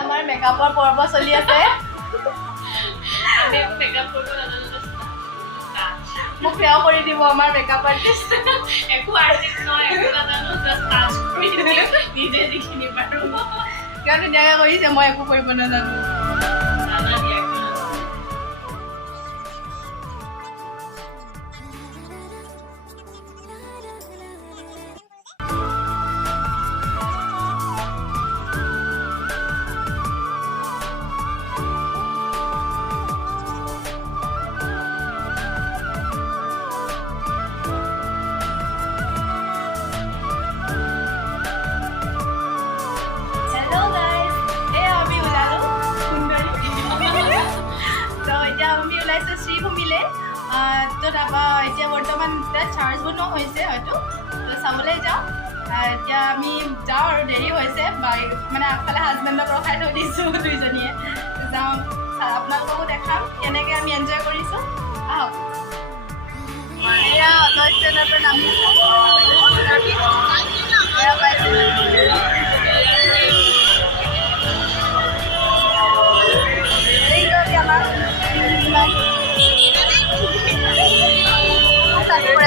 আমাৰ মেকআপৰ পৰ্ব চলি আছে। মোক সেয়াও কৰি দিব আমাৰ মেকআপ আৰ্টিষ্ট। একো আৰ্টিষ্ট নহয়, একো নাজানো, জাষ্ট টাচ কৰি নিজে যিখিনি পাৰোঁ। কিয় ধুনীয়াকৈ কৰিছে, মই একো কৰিব নাজানো। শ্ৰীভূমিলে তো তাৰপৰা এতিয়া বৰ্তমান চাৰ্জ বনোৱা হৈছে হয়তো, তো চাবলৈ যাওঁ। এতিয়া আমি যাওঁ আৰু দেৰি হৈছে, মানে আগফালে হাজবেণ্ডক ৰখাই থৈ দিছোঁ, দুইজনীয়ে যাওঁ। আপোনালোককো দেখাম কেনেকৈ আমি এনজয় কৰিছোঁ, আহক। এয়া অটো ষ্টেণ্ডৰ পৰা নামিছোঁ।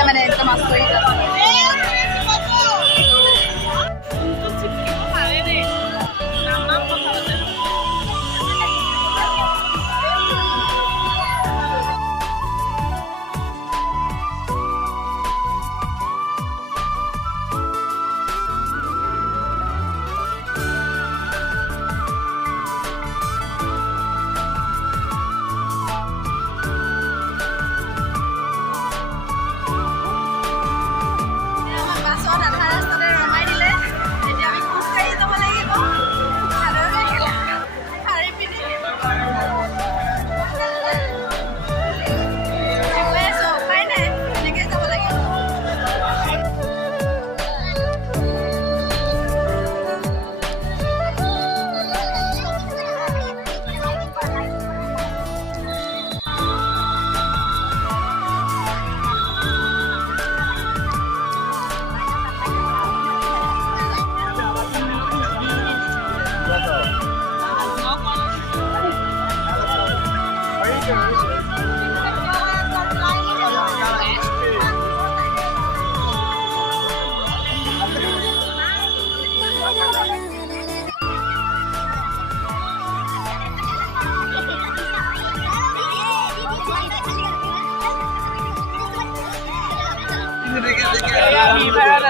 মানে একদম আচৰিত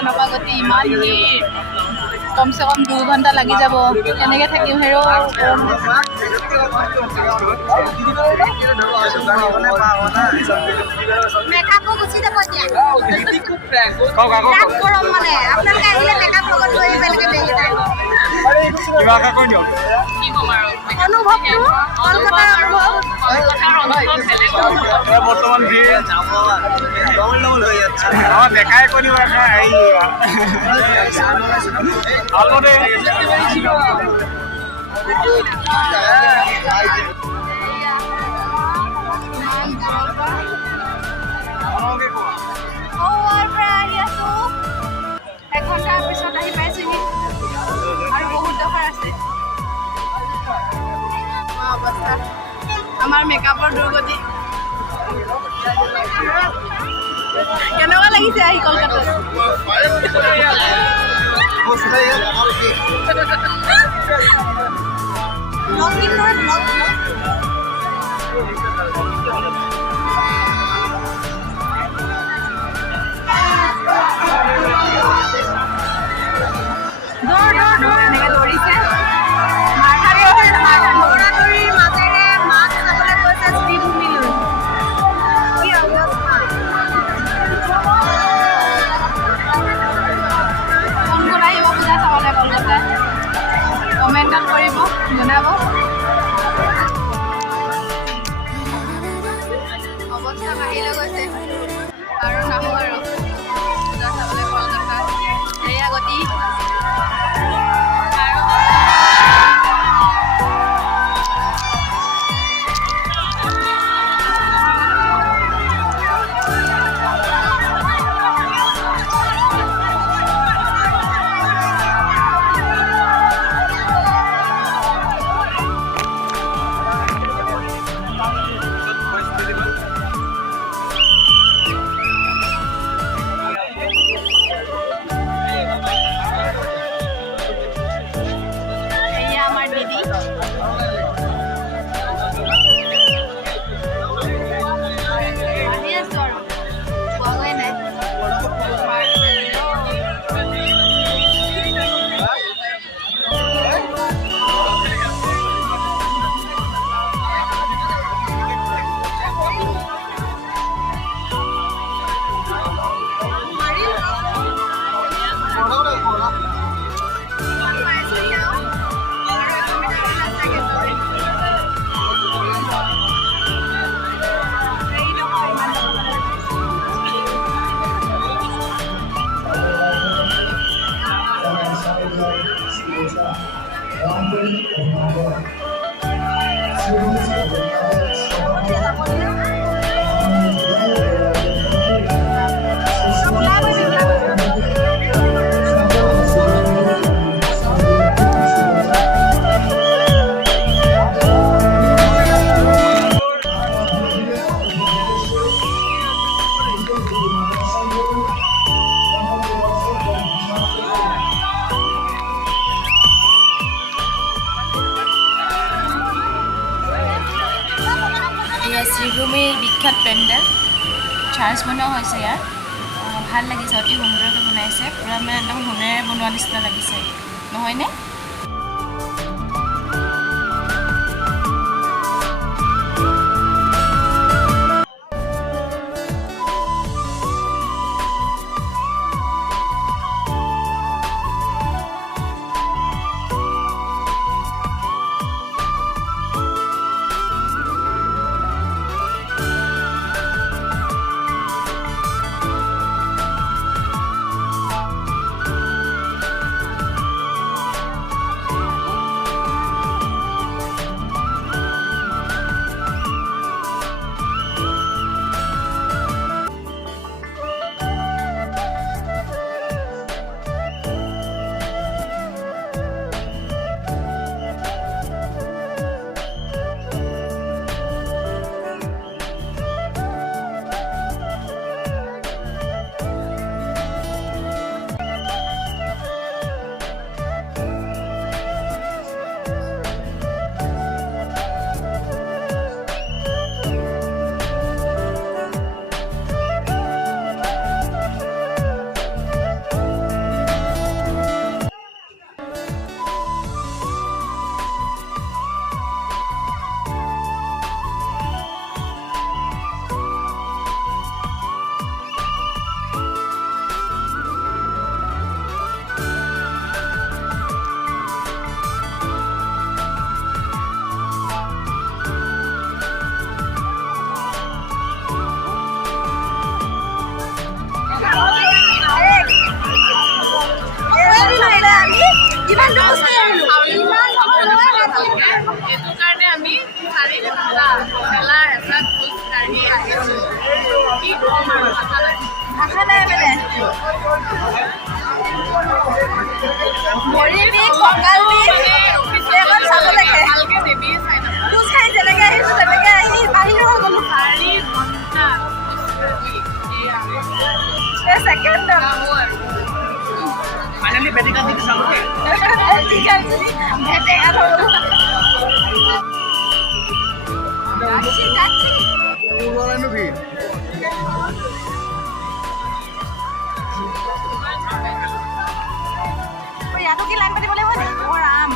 এনেকুৱা গতি ইমান ভিৰ, কমচে কম 2 ঘণ্টা লাগি যাব। কেনেকৈ থাকিম হেৰ মেকআপো গুচি যাব এতিয়া। গৰম মানে আপোনালোকে আহিলে মেকআপ লগত লৈ বেলেগে বেলেগে অনুভৱটো কলকাতাৰ অনুভৱ। বৰ্তমান দিয়ে দেখাই কৰি আপনে এঘণ্টাৰ পিছত আহি পাইছোহি আৰু বহুত দফাৰ আছে অৱস্থা। আমাৰ মেকআপৰ দুৰ্গতি কেনেকুৱা লাগিছে আহি কলকাতাত? কমেণ্টত কৰিব, জনাব। এয়া শ্ৰীভূমিৰ বিখ্যাত পেণ্ডেল চাৰ্চ বনোৱা হৈছে ইয়াত ভাল লাগিছে অতি সুন্দৰকৈ বনাইছে পূৰা মানে একদম সোণেৰে বনোৱা নিচিনা লাগিছে নহয়নে এইটো কাৰণে আমি 4 ঘণ্টা মেলা এটাত খোজ কাঢ়ি আহিছোঁ কি ক'ম আৰু ভাষা নাই ভৰি বিষ কঁকাল বিষ এইখন চাব লাগে ভালকৈ দেৱীয়ে চাই নাপায় খোজ কাঢ়ি যেনেকৈ আহিছোঁ তেনেকৈ আহি বাহিৰ হৈ গ'লোঁ 4 ঘণ্টা খোজ কাঢ়ি ছেকেণ্ডত ফাইনেলি বেটিকা দি চালোগে ঠিক আছে ভেটেকা থ'লোঁ যাচ্ছি যাচ্ছি ইয়াতো কি লাইন পাতিব লাগিব নি মোৰ আম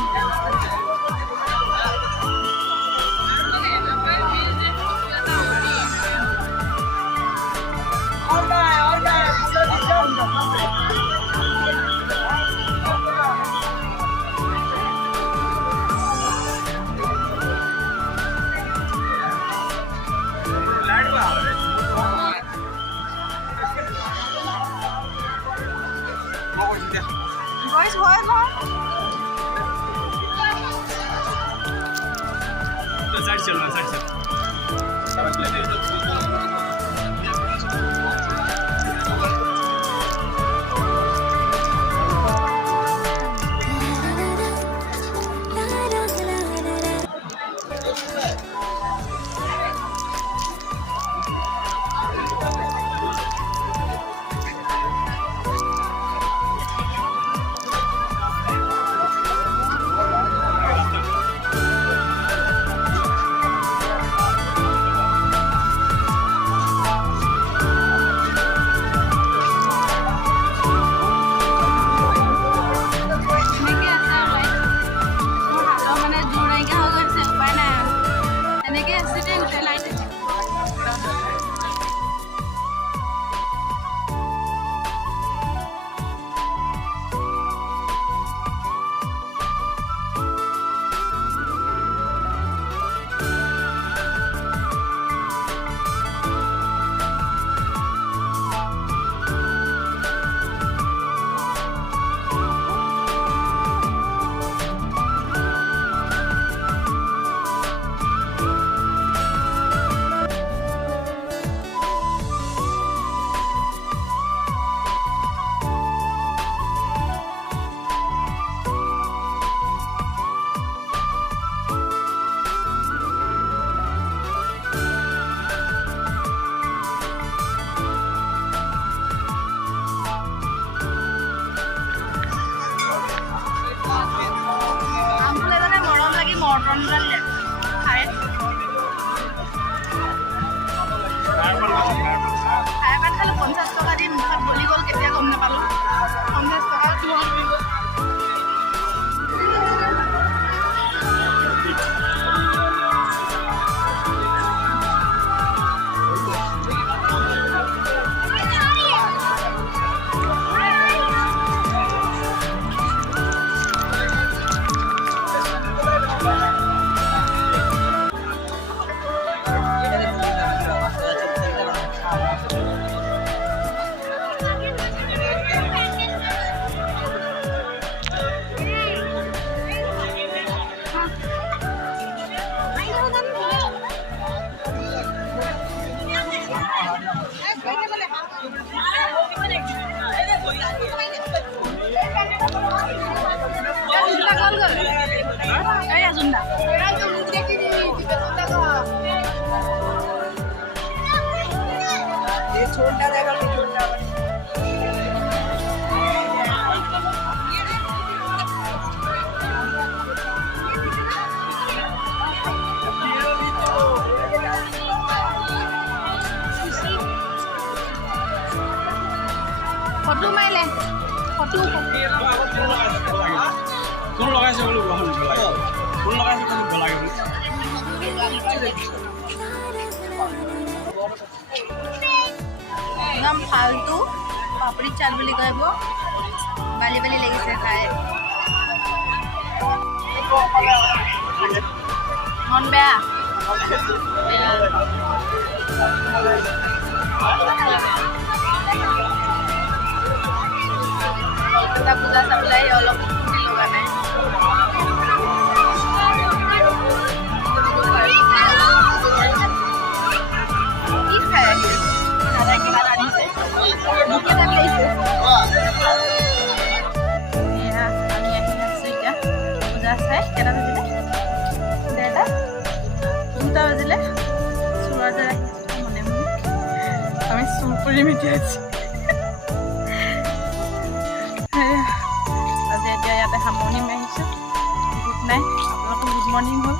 গৈছোঁ হয় নহয় साइड चल रहा साइड ফটো মাৰিলে ফটো কোন লগাইছে বোলো বহন লাগে কোন লগাইছে কোন লাগে একদম ফালতু পাপড়ি চাট বুলি কয় এইবোৰ বালি বালি লাগিছে খাই মন বেয়া পূজা চাবলৈ অলপ লগা নাই কি খাই আছে দাদা কিবা আনিছে আমি আহি আছো এতিয়া পূজা চাই কেইটা বাজিলে 2টা বাজিলে চোৰতে ৰাখিছোঁ মনে মনে আমি চুৰ কৰি মিটি আছো আজি এতিয়া ইয়াতে সামৰণি মাৰিছোঁ গুড নাইট আপোনালোকৰ গুড মৰ্ণিং হ'ল